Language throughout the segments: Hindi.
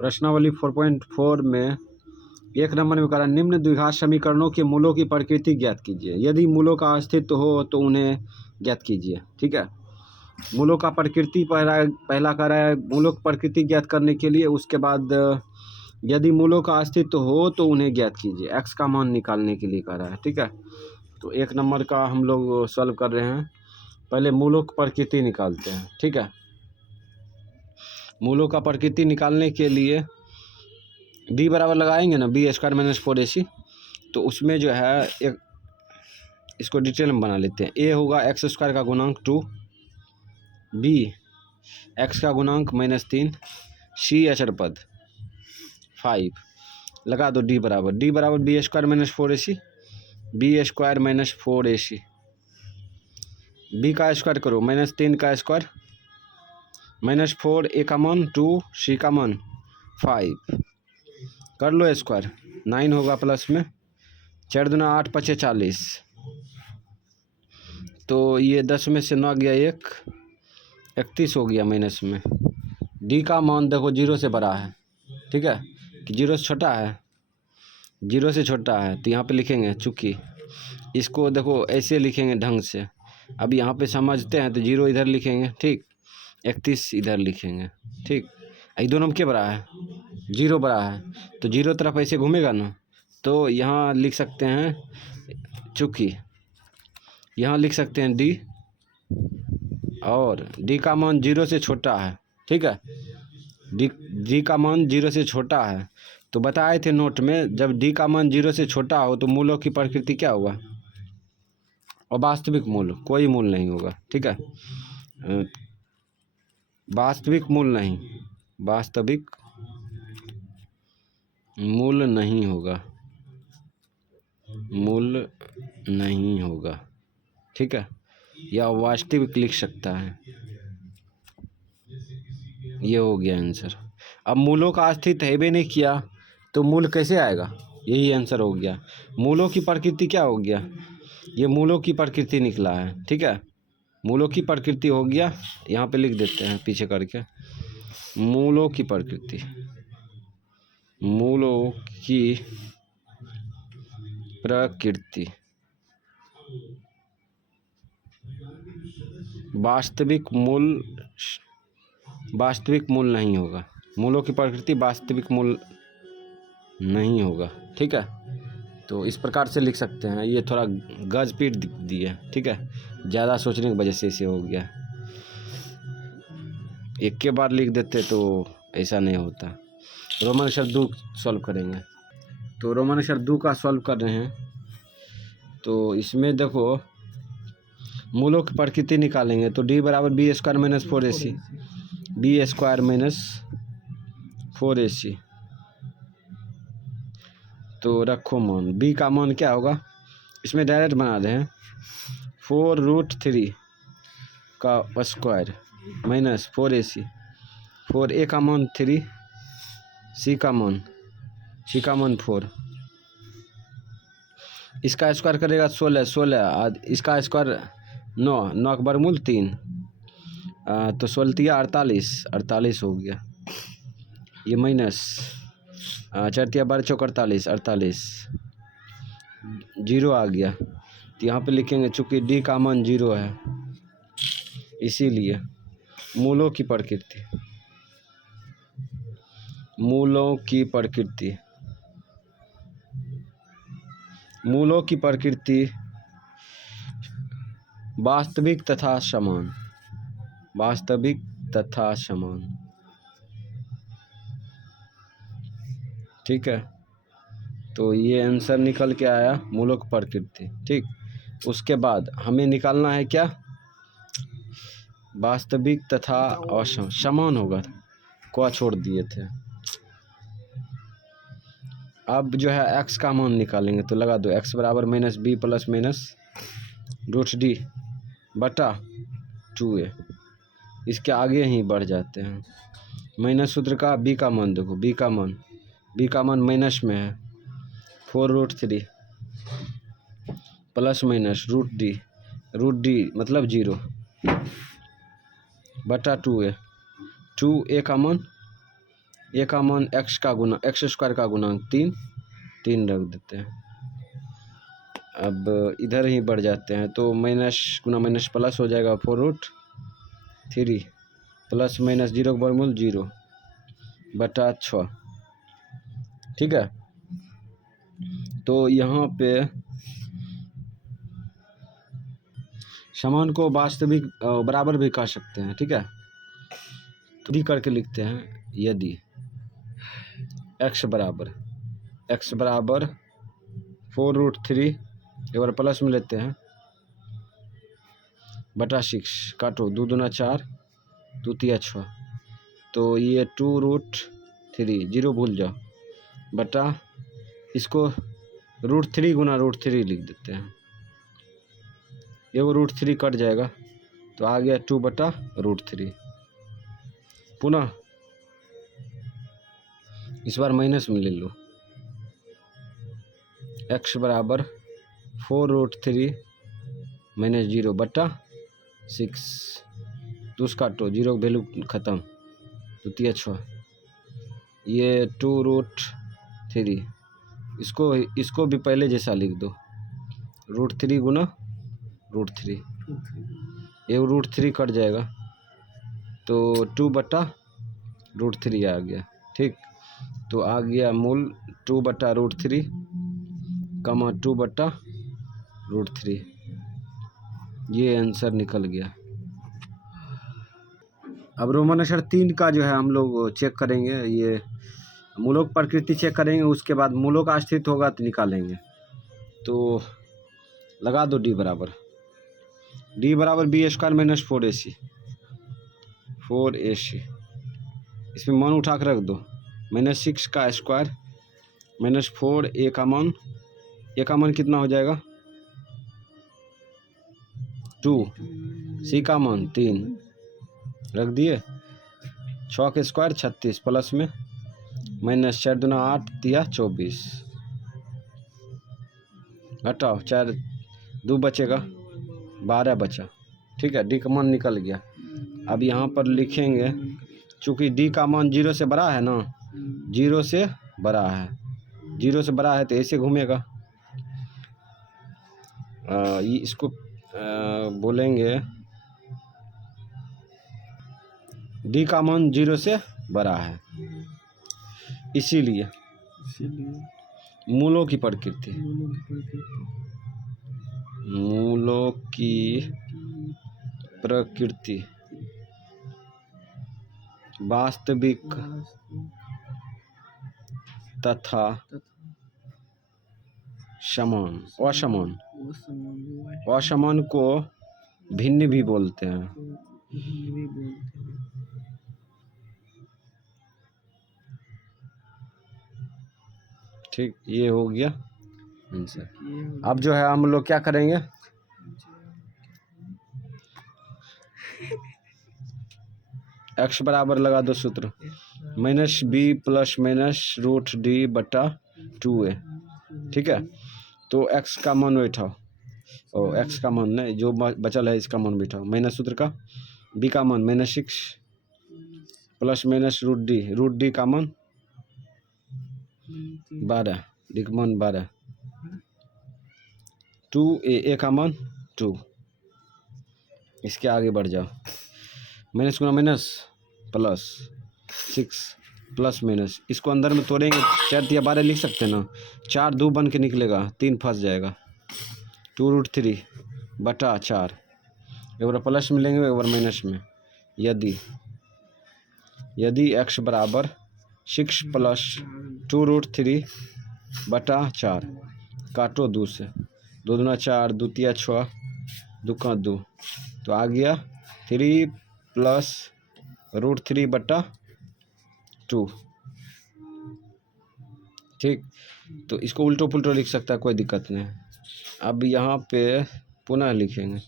प्रश्नावली 4.4 में एक नंबर में कह रहा है निम्न द्विघात समीकरणों के मूलों की प्रकृति ज्ञात कीजिए। यदि मूलों का अस्तित्व हो तो उन्हें ज्ञात कीजिए। ठीक है, मूलों का प्रकृति पहला कह रहा है मूलों की प्रकृति ज्ञात करने के लिए, उसके बाद यदि मूलों का अस्तित्व हो तो उन्हें ज्ञात कीजिए, एक्स का मान निकालने के लिए कह रहा है। ठीक है, तो एक नंबर का हम लोग सॉल्व कर रहे हैं। पहले मूलों की प्रकृति निकालते हैं। ठीक है, मूलों का प्रकृति निकालने के लिए b बराबर लगाएंगे ना, बी स्क्वायर माइनस 4ac। तो उसमें जो है एक इसको डिटेल में बना लेते हैं। a होगा एक्स स्क्वायर का गुणांक 2, b एक्स का गुणांक -3, c अचर पद 5। लगा दो d बराबर b square minus 4ac, b square minus 4ac। b का स्क्वायर करो, -3 का स्क्वायर, -4 a का मान 2, c का मान 5, कर लो स्क्वायर, 9 होगा प्लस में, 4 दूना 8 5 40। तो ये 10 में से 9 गया 1, 31 हो गया माइनस में। डी का मान देखो 0 से बड़ा है। ठीक है, कि 0 से छोटा है, 0 से छोटा है तो यहाँ पे लिखेंगे, चूँकि इसको देखो ऐसे लिखेंगे ढंग से। अब यहाँ पे समझते हैं तो 0 इधर लिखेंगे, ठीक, 31 इधर लिखेंगे। ठीक, ये दोनों में क्या बड़ा है, 0 बड़ा है, तो 0 तरफ ऐसे घूमेगा ना, तो यहाँ लिख सकते हैं, चूँकि यहाँ लिख सकते हैं डी, और डी का मान 0 से छोटा है। ठीक है, डी का मान 0 से छोटा है, तो बताए थे नोट में, जब डी का मान 0 से छोटा हो तो मूलों की प्रकृति क्या होगा, और वास्तविक मूल, कोई मूल नहीं होगा। ठीक है, वास्तविक मूल नहीं, वास्तविक मूल नहीं होगा, मूल नहीं होगा। ठीक है, या वास्तविक लिख सकता है, ये हो गया आंसर। अब मूलों का अस्तित्व है भी नहीं किया तो मूल कैसे आएगा, यही आंसर हो गया। मूलों की प्रकृति क्या हो गया, ये मूलों की प्रकृति निकला है। ठीक है, मूलों की प्रकृति हो गया, यहाँ पे लिख देते हैं पीछे करके, मूलों की प्रकृति, मूलों की प्रकृति वास्तविक मूल नहीं होगा, मूलों की प्रकृति वास्तविक मूल नहीं होगा। ठीक है, तो इस प्रकार से लिख सकते हैं। ये थोड़ा गज पीट दी है। ठीक है, ज़्यादा सोचने की वजह से इसे हो गया, एक के बार लिख देते तो ऐसा नहीं होता। रोमन अक्षर 2 सॉल्व करेंगे, तो रोमन अक्षर 2 का सॉल्व कर रहे हैं। तो इसमें देखो मूलों की प्रकृति निकालेंगे, तो डी बराबर b square minus 4ac, b square minus 4ac। तो रखो मान, b का मान क्या होगा, इसमें डायरेक्ट बना रहे हैं, 4√3 का स्क्वायर माइनस 4ac, 4a का मान 3, c का मान 4। इसका स्क्वायर करेगा 16, इसका स्क्वायर 9 का वर्गमूल 3, तो 16 48 हो गया। ये माइनस 4 12 चौक 48, 0 आ गया। तो यहाँ पे लिखेंगे चूँकि डी का मान 0 है, इसीलिए मूलों की प्रकृति, मूलों की प्रकृति वास्तविक तथा समान। ठीक है, तो ये आंसर निकल के आया, मूलों की प्रकृति। ठीक, उसके बाद हमें निकालना है क्या, वास्तविक तथा समान होगा, को छोड़ दिए थे। अब जो है x का मान निकालेंगे, तो लगा दो x बराबर -b प्लस -√d बटा 2a। इसके आगे ही बढ़ जाते हैं, माइनस सूत्र का b का मान देखो, b का मान माइनस में है, 4√3 प्लस √d मतलब 0 बटा 2a, 2a का मान ए का मान एक्स का गुना एक्स स्क्वायर का गुणांक 3 3 रख देते हैं। अब इधर ही बढ़ जाते हैं तो माइनस गुना माइनस प्लस हो जाएगा 4√3 प्लस माइनस 0 का वर्गमूल 0 बटा 6। ठीक है, तो यहाँ पे समान को वास्तविक बराबर भी कह सकते हैं। ठीक है, तो यदि करके लिखते हैं, यदि x बराबर 4√3 एक बार प्लस में लेते हैं बटा 6 काटो 2 दूना 4 2 तिया 6 तो ये 2√3 जीरो भूल जाओ बटा इसको √3 गुना √3 लिख देते हैं। ये वो √3 कट जाएगा तो आ गया 2 बटा √3। पुनः इस बार माइनस में ले लो, x बराबर 4√3 माइनस 0 बटा 6 तो उसका काटो 0 का वैल्यू ख़त्म तो 6 ये 2√3 इसको भी पहले जैसा लिख दो √3 गुना √3 ये √3 कट जाएगा तो 2 बटा √3 आ गया। ठीक, तो आ गया मूल 2 बटा √3 कमा 2 बटा √3 ये आंसर निकल गया। अब रोमन अक्षर 3 का जो है हम लोग चेक करेंगे, ये मूलों की प्रकृति चेक करेंगे, उसके बाद मूलों का अस्तित्व होगा तो निकालेंगे। तो लगा दो डी बराबर b² माइनस 4ac इसमें मान उठा कर रख दो -6 का स्क्वायर माइनस 4 a का मान कितना हो जाएगा 2 c का मान 3 रख दिए 6 के स्क्वायर 36 प्लस में माइनस 4 दूना 8 तिया 24 हटाओ 4 2 बचेगा 12 बचा। ठीक है, डी का मान निकल गया। अब यहाँ पर लिखेंगे चूँकि डी का मान 0 से बड़ा है ना, 0 से बड़ा है तो ऐसे घूमेगा। इसको बोलेंगे डी का मान 0 से बड़ा है, इसीलिए मूलों की प्रकृति वास्तविक तथा असमान को भिन्न भी बोलते हैं। ठीक, ये हो गया आंसर। अब जो है हम लोग क्या करेंगे, x बराबर लगा दो सूत्र -b प्लस माइनस √d बटा 2a। ठीक है, तो x का मान बैठाओ और x का मान नहीं जो बचल है इसका मान बैठाओ माइनस सूत्र का b का मान -6 प्लस माइनस √d का मान 12 d का मान 12 2a का मान 2। इसके आगे बढ़ जाओ माइनस गुना माइनस प्लस 6 प्लस माइनस इसको अंदर में तोड़ेंगे 4 या 12 लिख सकते हैं ना, 4 2 बन के निकलेगा 3 फंस जाएगा 2√3 बटा 4 एक बार प्लस में लेंगे एक बार माइनस में। यदि x बराबर 6 प्लस 2√3 बटा 4 काटो 2 से 2 दूना 4 2 तिया 6 2 का 2 तो आ गया 3 प्लस √3 बटा 2। ठीक, तो इसको उल्टो पुल्टो लिख सकता है, कोई दिक्कत नहीं। अब यहाँ पे पुनः लिखेंगे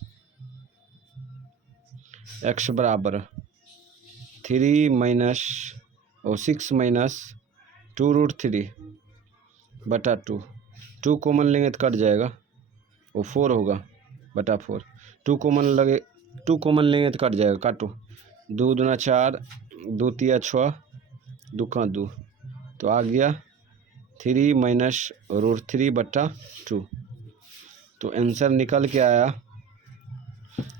x बराबर 3 माइनस और 6 माइनस 2√3 बटा 2 कॉमन लेंगे तो कट जाएगा और 4 होगा बटा 4 2 कॉमन लेंगे तो कट जाएगा, काटो 2 दूना 4 2 तिया 6 2 का 2, तो आ गया 3 माइनस √3/2। तो आंसर निकल के आया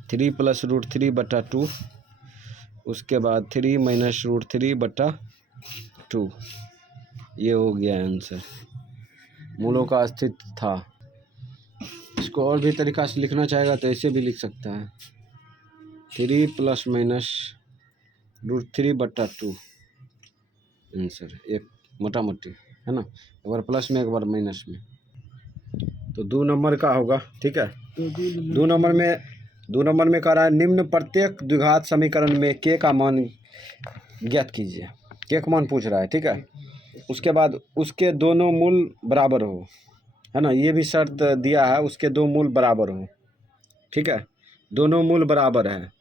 3 + √3/2, उसके बाद 3 माइनस √3/2। ये हो गया आंसर, मूलों का अस्तित्व था। इसको और भी तरीक़ा से लिखना चाहेगा तो ऐसे भी लिख सकता है, 3 + माइनस √3/2 आंसर, एक मोटा मोटी है ना, एक बार प्लस में एक बार माइनस में। तो 2 नंबर का होगा, ठीक है। 2 नंबर में कह रहा है निम्न प्रत्येक द्विघात समीकरण में k का मान ज्ञात कीजिए। k का मान पूछ रहा है, ठीक है। उसके बाद उसके दोनों मूल बराबर हो, है ना, ये भी शर्त दिया है, उसके 2 मूल बराबर हो, ठीक है। दोनों मूल बराबर है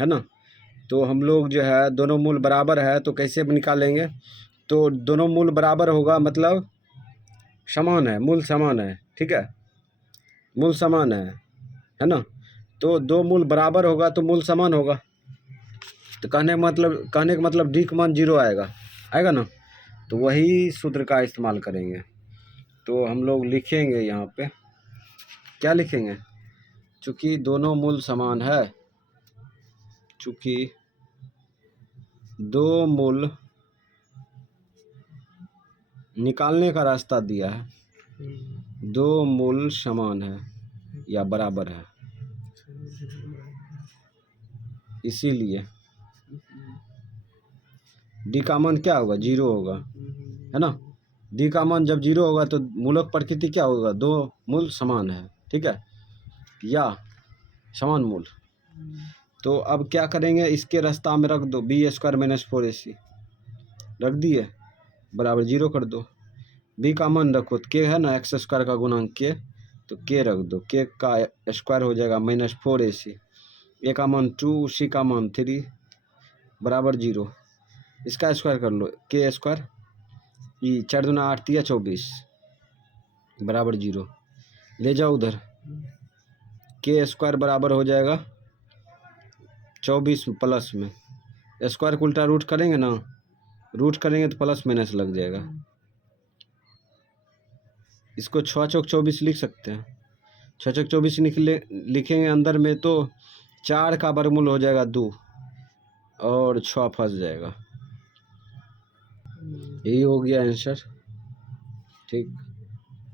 ना। तो हम लोग जो है दोनों मूल बराबर है तो कैसे निकालेंगे, तो दोनों मूल बराबर होगा मतलब समान है, मूल समान है, ठीक है, मूल समान है ना। तो 2 मूल बराबर होगा तो मूल समान होगा, तो कहने का मतलब डी का मान 0 आएगा ना। तो वही सूत्र का इस्तेमाल करेंगे। तो हम लोग लिखेंगे यहाँ पे, क्या लिखेंगे, चूँकि दोनों मूल समान है, चूँकि 2 मूल निकालने का रास्ता दिया है, 2 मूल समान है या बराबर है, इसीलिए डी का मान क्या होगा, 0 होगा, है ना। डी का मान जब 0 होगा तो मूलक प्रकृति क्या होगा, 2 मूल समान है, ठीक है, या समान मूल। तो अब क्या करेंगे, इसके रास्ता में रख दो, b² - 4ac रख दिए, बराबर 0 कर दो। b का मान रखो, तो k है ना, x² का गुणांक k, तो k रख दो, k का स्क्वायर हो जाएगा -4ac, a का मान 2, c का मान 3 बराबर 0। इसका स्क्वायर कर लो, k², ये 4 दूना 8 तिया 24 बराबर 0, ले जाओ उधर, k² बराबर हो जाएगा 24 प्लस में, स्क्वायर को उल्टा रूट करेंगे ना, रूट करेंगे तो प्लस माइनस लग जाएगा। इसको 6 चौक 24 लिख सकते हैं, 6 चौक 24 लिखेंगे अंदर में तो 4 का वर्गमूल हो जाएगा 2 और 6 फंस जाएगा। यही हो गया आंसर, ठीक।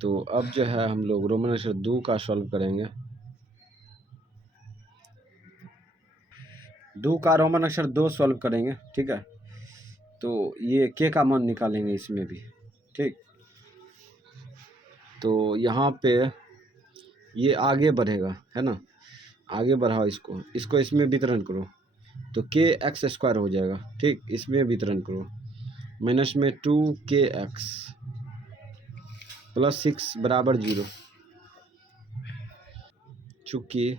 तो अब जो है हम लोग रोमन अक्षर 2 का सॉल्व करेंगे। 2 का रोमन अक्षर 2 सॉल्व करेंगे, ठीक है। तो ये k का मान निकालेंगे इसमें भी, ठीक। तो यहाँ पे ये आगे बढ़ेगा, है ना, आगे बढ़ाओ इसको इसमें वितरण करो, तो kx² हो जाएगा, ठीक। इसमें वितरण करो, माइनस में 2kx + 6 बराबर 0, चूँकि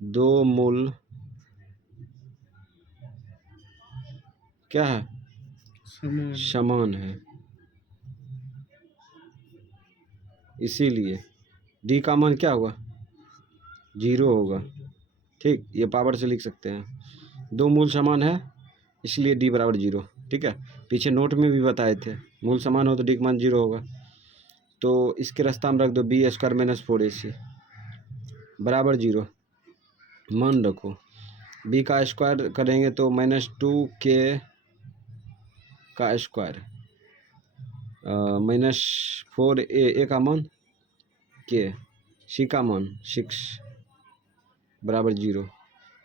2 मूल क्या है, समान है, इसीलिए डी का मान क्या होगा, 0 होगा, ठीक। ये पावर से लिख सकते हैं, 2 मूल समान है इसलिए डी बराबर 0, ठीक है। पीछे नोट में भी बताए थे, मूल समान हो तो डी का मान 0 होगा। तो इसके रास्ता में रख दो, b² - 4ac बराबर 0, मान रखो, b का स्क्वायर करेंगे तो -2k का स्क्वायर -4a का मान k, c का मान 6 बराबर 0।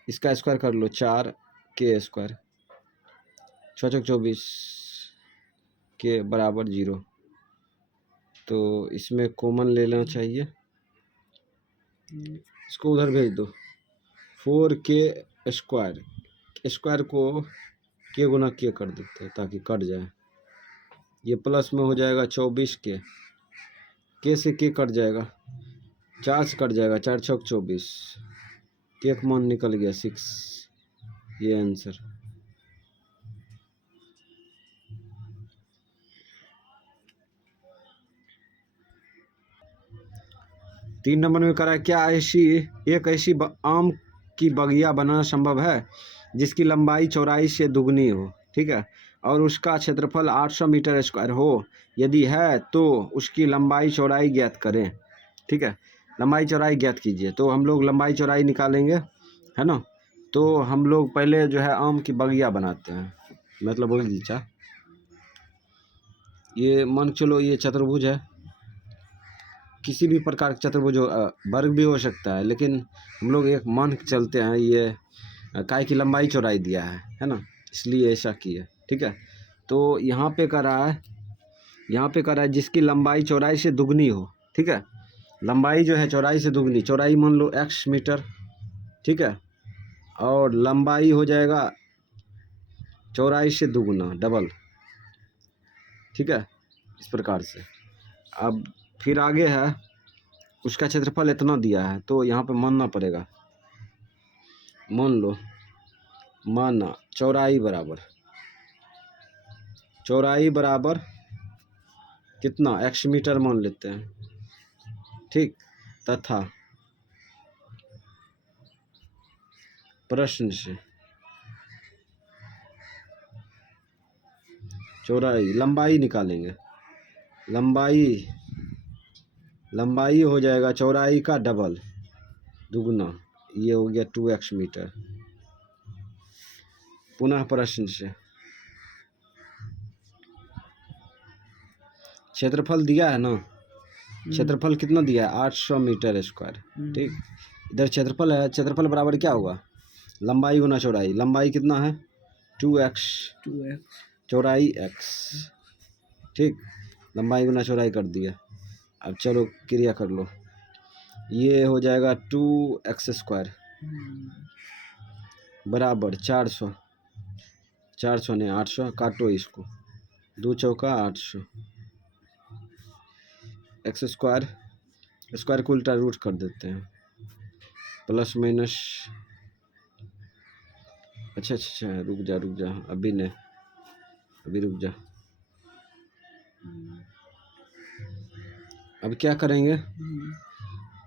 इसका स्क्वायर कर लो, 4k², 6 चौक 24 k बराबर 0। तो इसमें कॉमन ले लेना चाहिए, इसको उधर भेज दो, 4k² स्क्वायर को k गुना k कर देते हैं ताकि कट जाए, ये प्लस में हो जाएगा 24k, k से k कट जाएगा, 4 से कट जाएगा, 4 चौक 24, k का मान निकल गया 6, ये आंसर। तीन नंबर में करा, क्या एक ऐसी आम की बगिया बनाना संभव है जिसकी लंबाई चौड़ाई से दुगनी हो, ठीक है, और उसका क्षेत्रफल 800 मीटर स्क्वायर हो, यदि है तो उसकी लंबाई चौड़ाई ज्ञात करें। ठीक है, लंबाई चौड़ाई ज्ञात कीजिए। तो हम लोग लंबाई चौड़ाई निकालेंगे, है ना। तो हम लोग पहले जो है आम की बगिया बनाते हैं, मतलब बगीचा। ये मान चलो ये चतुर्भुज है, किसी भी प्रकार का चतुर्भुज वर्ग भी हो सकता है, लेकिन हम लोग एक मान के चलते हैं ये काय की लंबाई चौड़ाई दिया है ना, इसलिए ऐसा किया। ठीक है, तो यहाँ पे कर रहा है, यहाँ पे कर रहा है जिसकी लंबाई चौड़ाई से दुगनी हो। ठीक है, लंबाई जो है चौड़ाई से दुगनी, चौड़ाई मान लो x मीटर। ठीक है, और लंबाई हो जाएगा चौड़ाई से दुगना, डबल। ठीक है, इस प्रकार से। अब फिर आगे है, उसका क्षेत्रफल इतना दिया है, तो यहाँ पे मानना पड़ेगा। मान लो, माना चौड़ाई बराबर कितना, x मीटर मान लेते हैं। ठीक, तथा प्रश्न से चौड़ाई, लंबाई निकालेंगे। लंबाई हो जाएगा चौड़ाई का डबल, दुगना, ये हो गया 2x मीटर। पुनः प्रश्न से क्षेत्रफल दिया है ना, क्षेत्रफल कितना दिया है, 800 मीटर स्क्वायर। ठीक, इधर क्षेत्रफल है, क्षेत्रफल बराबर क्या होगा, लंबाई गुना चौड़ाई। लंबाई कितना है 2x, चौड़ाई x। ठीक, लंबाई गुना चौड़ाई कर दिया। अब चलो क्रिया कर लो, ये हो जाएगा 2x स्क्वायर बराबर 400 नहीं 800, काटो इसको, 2 चौका 800, x स्क्वायर को उल्टा रूट कर देते हैं, प्लस माइनस। अच्छा, रुक जा, अभी नहीं, अभी रुक जा। अब क्या करेंगे,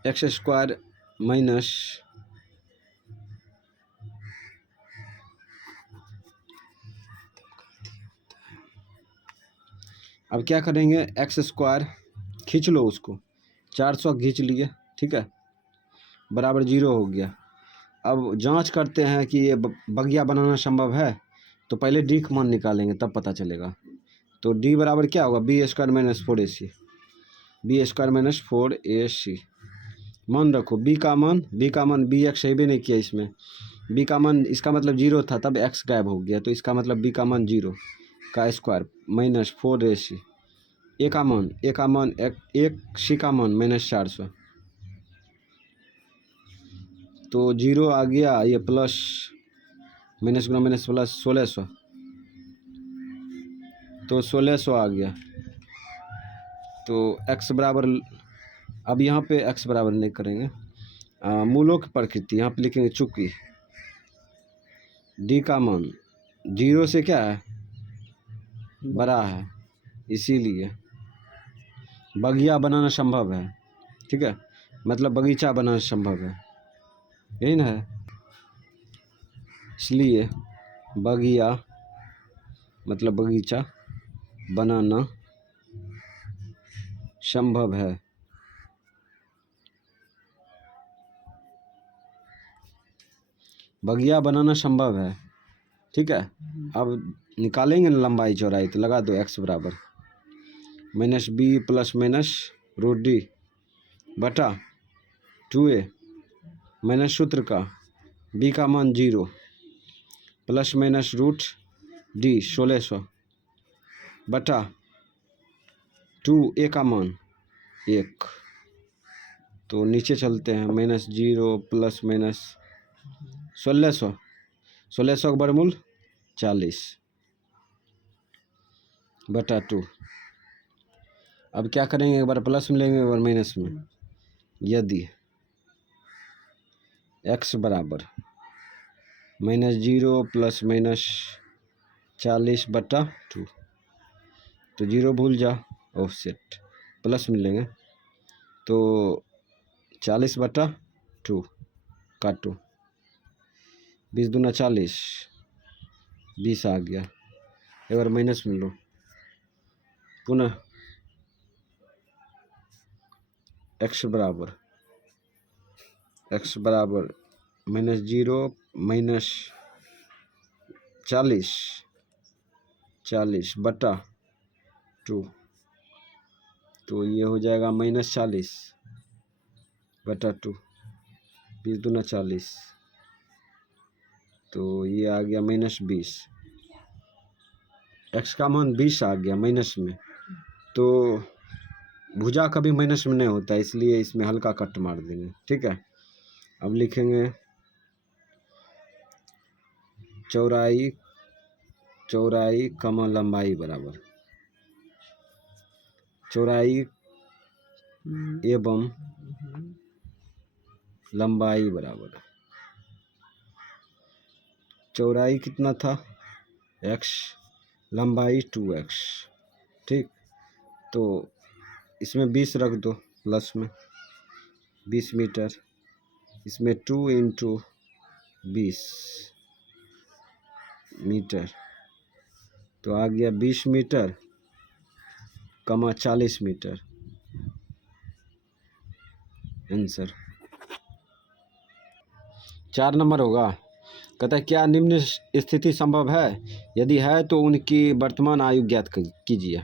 x स्क्वायर माइनस अब क्या करेंगे, x स्क्वायर खींच लो उसको, 400 खींच लिए। ठीक है, बराबर 0 हो गया। अब जांच करते हैं कि ये बगिया बनाना संभव है, तो पहले डी का मान निकालेंगे, तब पता चलेगा। तो डी बराबर क्या होगा, बी स्क्वायर माइनस 4ac, मान रखो बी का मान बी एक्स सही भी नहीं किया इसमें, बी का मान इसका मतलब 0 था, तब एक्स गायब हो गया, तो इसका मतलब बी का मान 0 का स्क्वायर माइनस 4ac, ए का मान एक सी का मान माइनस 400, तो 0 आ गया, ये प्लस माइनस गुना माइनस प्लस 1600, तो 1600 आ गया। तो x बराबर, अब यहाँ पे x बराबर नहीं करेंगे, मूलों की प्रकृति यहाँ पे लिखेंगे, चूंकि d का मान 0 से क्या है, बड़ा है, इसीलिए बगिया बनाना संभव है। ठीक है, मतलब बगीचा बनाना संभव है, यही ना है, इसलिए बगिया मतलब बगीचा बनाना संभव है। बगिया बनाना संभव है। ठीक है, अब निकालेंगे ना लंबाई चौड़ाई, तो लगा दो x बराबर minus b plus minus root d बटा 2a माइनस सूत्र का b का मान 0 प्लस माइनस रूट डी 1600 बटा 2a का मान 1। तो नीचे चलते हैं, माइनस 0 प्लस माइनस 1600 का वर्गमूल 40 बटा 2। अब क्या करेंगे, एक बार प्लस में लेंगे, एक बार माइनस में। यदि x बराबर माइनस 0 प्लस माइनस 40 बटा 2, तो 0 भूल जा, ऑफसेट प्लस में लेंगे, तो 40 बटा 2, काटो, 20 दूना 40, 20 आ गया। एक बार माइनस में लो, पुनः x बराबर -0 -40 बटा 2, तो ये हो जाएगा -40 बटा 2, 20 दूना 40, तो ये आ गया -20। x का मान 20 आ गया माइनस में, तो भुजा कभी माइनस में नहीं होता, इसलिए इसमें हल्का कट मार देंगे। ठीक है, अब लिखेंगे चौड़ाई कमा लंबाई बराबर चौड़ाई एवं लंबाई बराबर चौड़ाई कितना था x, लंबाई 2x। ठीक, तो इसमें 20 रख दो प्लस में 20 मीटर, इसमें 2 × 20 मीटर, तो आ गया 20 मीटर कमा 40 मीटर आंसर। 4 नंबर होगा। कहता है क्या निम्न स्थिति संभव है, यदि है तो उनकी वर्तमान आयु ज्ञात कीजिए।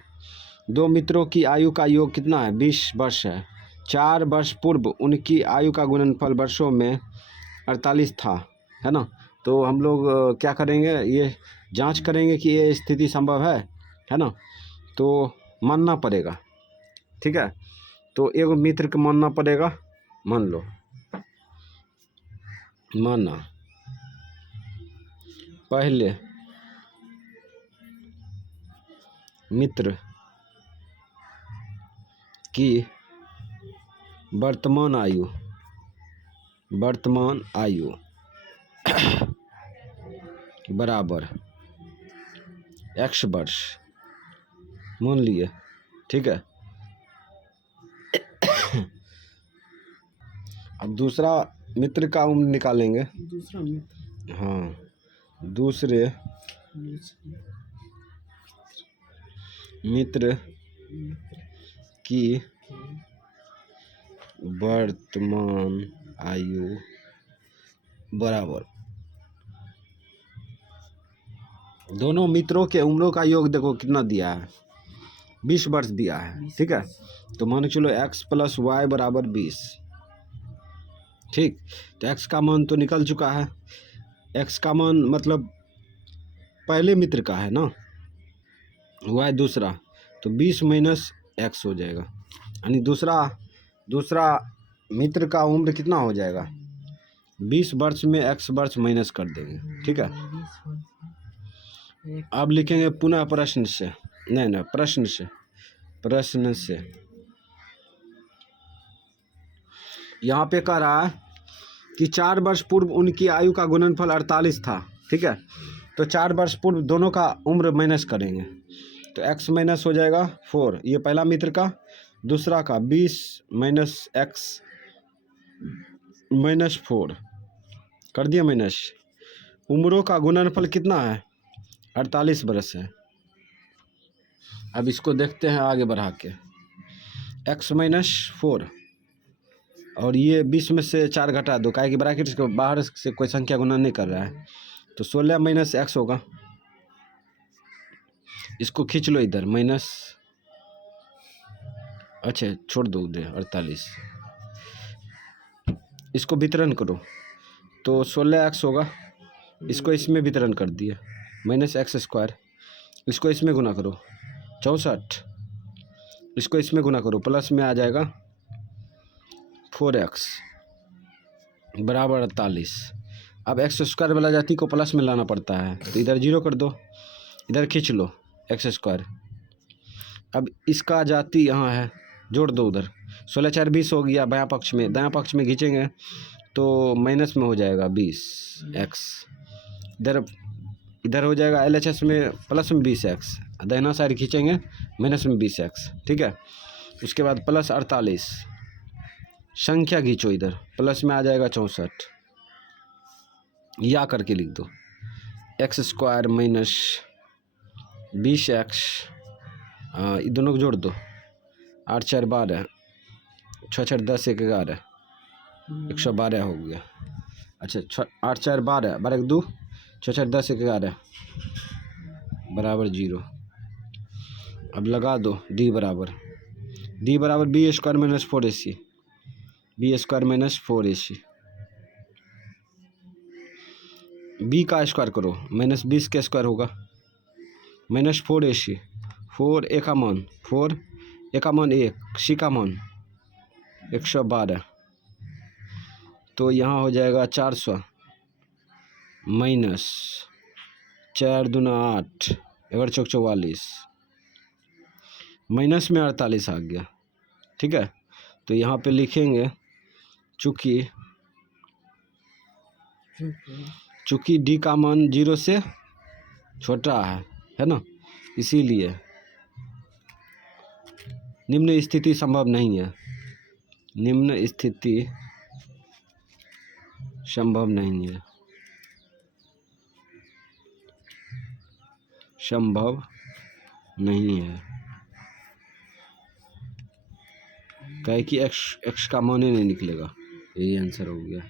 दो मित्रों की आयु का योग कितना है, 20 वर्ष है। 4 वर्ष पूर्व उनकी आयु का गुणनफल वर्षों में 48 था, है ना। तो हम लोग क्या करेंगे, ये जांच करेंगे कि ये स्थिति संभव है ना। तो मानना पड़ेगा, ठीक है। तो एक मित्र को मानना पड़ेगा, मान लो, माना पहले मित्र की वर्तमान आयु बराबर x वर्ष मान लिए, ठीक है। अब दूसरा मित्र का उम्र निकालेंगे, दूसरा मित्र, हाँ, दूसरे मित्र की वर्तमान आयु बराबर दोनों मित्रों के उम्रों का योग देखो कितना दिया है, 20 वर्ष दिया है, ठीक है। तो मान के चलो x + y बराबर 20, ठीक। तो x का मान तो निकल चुका है, x का मान मतलब पहले मित्र का है ना, y दूसरा, तो 20 - x हो जाएगा, यानी दूसरा मित्र का उम्र कितना हो जाएगा, 20 वर्ष में x वर्ष माइनस कर देंगे, ठीक है। अब लिखेंगे पुनः प्रश्न से, नहीं प्रश्न से यहाँ पे कह रहा है कि 4 वर्ष पूर्व उनकी आयु का गुणनफल 48 था, ठीक है। तो 4 वर्ष पूर्व दोनों का उम्र माइनस करेंगे, तो x माइनस हो जाएगा 4, ये पहला मित्र का, दूसरा का 20 - x -4 कर दिया माइनस। उम्रों का गुणनफल कितना है, 48 वर्ष है। अब इसको देखते हैं आगे बढ़ा के, x - 4 और ये 20 में से 4 घटा दो, काहे कि ब्रैकेट के बाहर से कोई संख्या गुना नहीं कर रहा है, तो 16 - x होगा। इसको खींच लो इधर माइनस, अच्छा छोड़ दो उधर 48, इसको वितरण करो तो 16x होगा, इसको इसमें वितरण कर दिया -x², इसको इसमें गुना करो 64, इसको इसमें गुना करो, प्लस में आ जाएगा 4x बराबर 48। अब x² वाला जाति को प्लस में लाना पड़ता है, तो इधर 0 कर दो, इधर खींच लो x²। अब इसका जाति यहाँ है, जोड़ दो उधर, 16 × 4 = 20 हो गया बायां पक्ष में, दायां पक्ष में खींचेंगे तो माइनस में हो जाएगा 20x, इधर हो जाएगा LHS में प्लस में 20x, दाहिना साइड खींचेंगे माइनस में 20x, ठीक है। उसके बाद प्लस 48, संख्या खींचो इधर, प्लस में आ जाएगा 64, या करके लिख दो x² - 20x, ये दोनों को जोड़ दो, 8 4 12, 6 4 10 1 11, 112 हो गया। अच्छा 8 4 12, 12 1 2, 6 4 10 1 11 बराबर 0। अब लगा दो d बराबर b square minus 4ac, b square minus 4ac। b का स्क्वायर करो, माइनस 20 का स्क्वायर होगा, माइनस 4ac, 4 a का मान 4, a का मान 1, c का मान 112, तो यहाँ हो जाएगा 400 माइनस 4 दूना 8, 11 चौक 44, माइनस में 48 आ गया। ठीक है, तो यहाँ पे लिखेंगे चूँकि डी का मान 0 से छोटा है ना, इसीलिए निम्न स्थिति संभव नहीं है, निम्न स्थिति संभव नहीं है, संभव नहीं है, कहे कि x का मान ही नहीं निकलेगा। यही आंसर हो गया।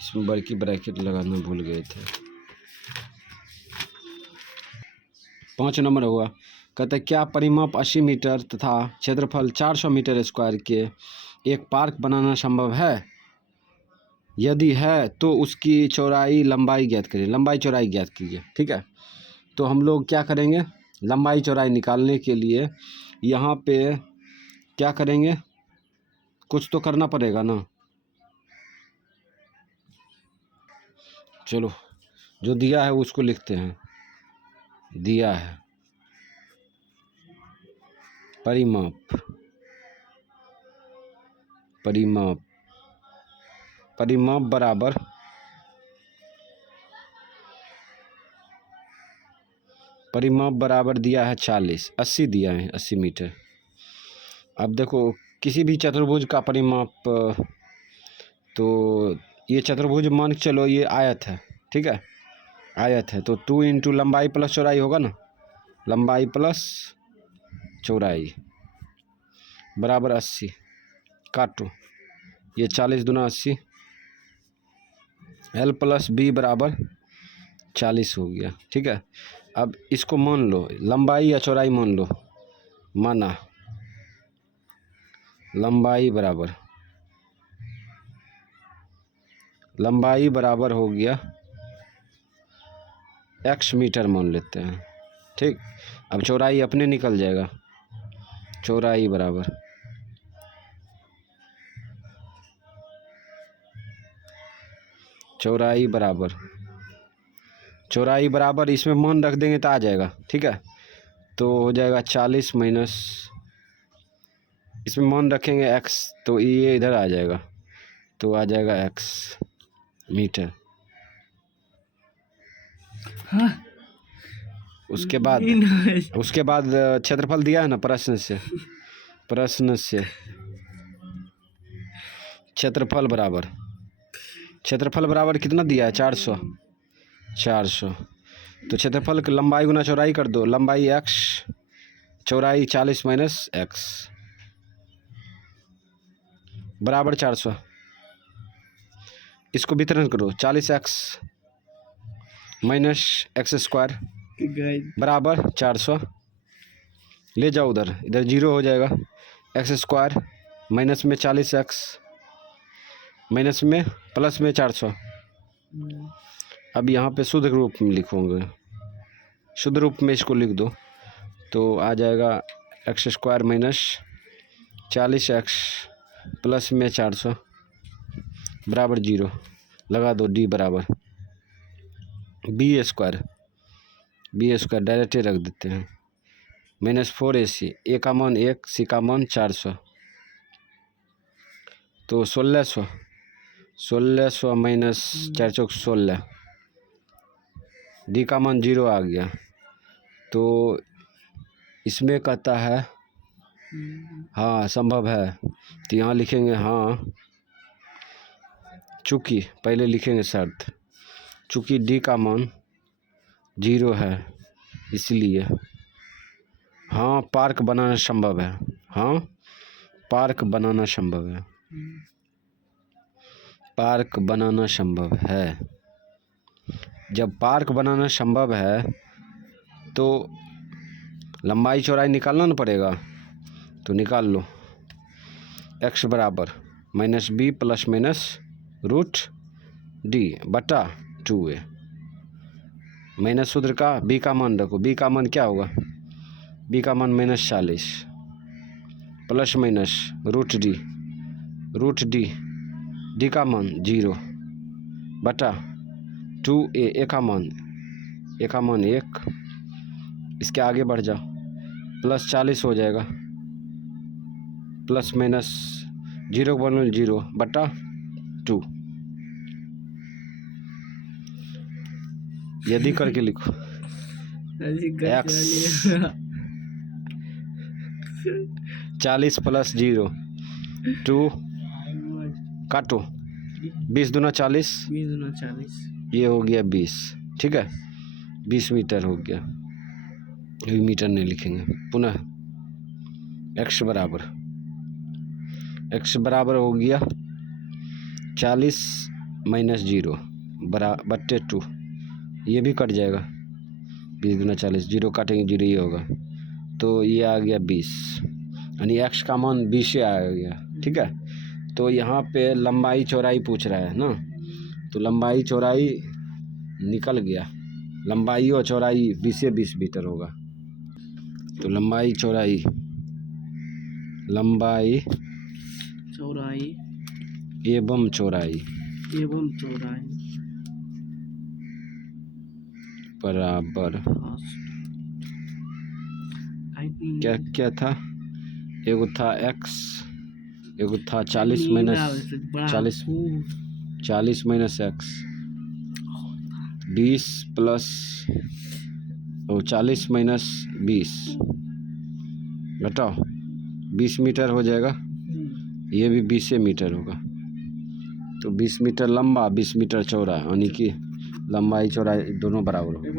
इसमें बल्कि ब्रैकेट लगाना भूल गए थे। 5 नंबर होगा, कहते क्या परिमाप 80 मीटर तथा क्षेत्रफल 400 मीटर स्क्वायर के एक पार्क बनाना संभव है? यदि है तो उसकी चौड़ाई लंबाई ज्ञात करिए, लंबाई चौड़ाई ज्ञात कीजिए। ठीक है, तो हम लोग क्या करेंगे, लंबाई चौड़ाई निकालने के लिए यहाँ पे क्या करेंगे, कुछ तो करना पड़ेगा ना। चलो जो दिया है उसको लिखते हैं। दिया है परिमाप, परिमाप, परिमाप बराबर परिमाप बराबर दिया है 40, 80 दिया है, 80 मीटर। अब देखो किसी भी चतुर्भुज का परिमाप, तो ये चतुर्भुज मान के चलो ये आयत है। ठीक है, आयत है तो 2 इंटू लंबाई प्लस चौड़ाई होगा ना, लंबाई प्लस चौड़ाई बराबर 80। काटो, ये 40 दूना 80, l प्लस बी बराबर 40 हो गया। ठीक है, अब इसको मान लो, लंबाई या चौड़ाई मान लो, माना लंबाई बराबर हो गया x मीटर मान लेते हैं। ठीक, अब चौड़ाई अपने निकल जाएगा, चौड़ाई बराबर इसमें मान रख देंगे तो आ जाएगा। ठीक है, तो हो जाएगा 40 माइनस, इसमें मान रखेंगे x तो ये इधर आ जाएगा, तो आ जाएगा x मीटर। हाँ? उसके बाद क्षेत्रफल दिया है ना प्रश्न से क्षेत्रफल बराबर कितना दिया है, 400। तो क्षेत्रफल की लंबाई गुना चौड़ाई कर दो, लंबाई x, चौड़ाई 40 माइनस x बराबर 400। इसको वितरण करो, 40x माइनस x स्क्वायर बराबर 400, ले जाओ उधर, इधर 0 हो जाएगा, x स्क्वायर माइनस में 40x माइनस में प्लस में 400। अब यहाँ पे शुद्ध रूप में लिखोगे, शुद्ध रूप में इसको लिख दो, तो आ जाएगा x square minus 40x plus में 400 बराबर 0। लगा दो d बराबर b स्क्वायर डायरेक्ट रख देते हैं, माइनस 4ac, a का मान 1, c का मान 400, तो 1600 माइनस 4 चौक 16, d का मान 0 आ गया। तो इसमें कहता है हाँ संभव है, तो यहाँ लिखेंगे हाँ चूँकि, पहले लिखेंगे शर्त, चूँकि d का मान 0 है इसलिए हाँ पार्क बनाना संभव है। हाँ पार्क बनाना संभव है। पार्क बनाना संभव है। जब पार्क बनाना संभव है तो लंबाई चौड़ाई निकालना ना पड़ेगा। तो निकाल लो। x बराबर -b प्लस माइनस √d बटा 2a। माइनस सूत्र का b का मान रखो। b का मान क्या होगा? b का मान -40 प्लस माइनस √d d का मान 0 बटा 2a। a का मान 1। इसके आगे बढ़ जाओ प्लस 40 हो जाएगा प्लस माइनस 0 बनो 0 बटा 2। यदि करके लिखो x 40 प्लस 0 2 काटो 20 दूना 40 ये हो गया 20। ठीक है 20 मीटर हो गया। अभी मीटर नहीं लिखेंगे। पुनः x बराबर हो गया 40 माइनस 0 बट्टे 2। ये भी कट जाएगा 20 दूना 40 0 काटेंगे 0 ये होगा। तो ये आ गया 20 यानी x का मान 20 आ गया। ठीक है तो यहाँ पे लंबाई चौड़ाई पूछ रहा है ना। तो लंबाई चौड़ाई निकल गया। लंबाई और चौड़ाई 20 मीटर होगा। तो लंबाई चौड़ाई एवं चौड़ाई बराबर क्या क्या था? एगो था x एगो था 40 माइनस x 20 प्लस 40 माइनस 20 बताओ 20 मीटर हो जाएगा। ये भी 20 मीटर होगा। तो 20 मीटर लंबा 20 मीटर चौड़ा यानी कि लंबाई चौड़ाई दोनों बराबर होगा।